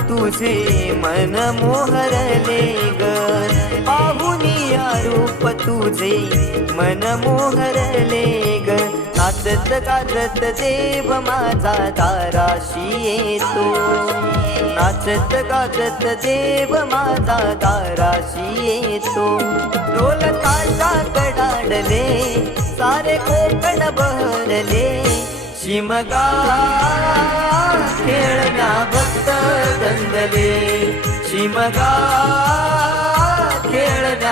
तुझे मन मोहरले ग, पाहुनिया रूप तुझे मन मोहरले ग. नाचत गाजत देव माझा दाराशी येतो, नाचत गाजत देव माझा दाराशी येतो. ढोल ताशा कडाडले सारे कोकण बहरले, शिमगा खेळण्या भक्त दंगले, शिमगा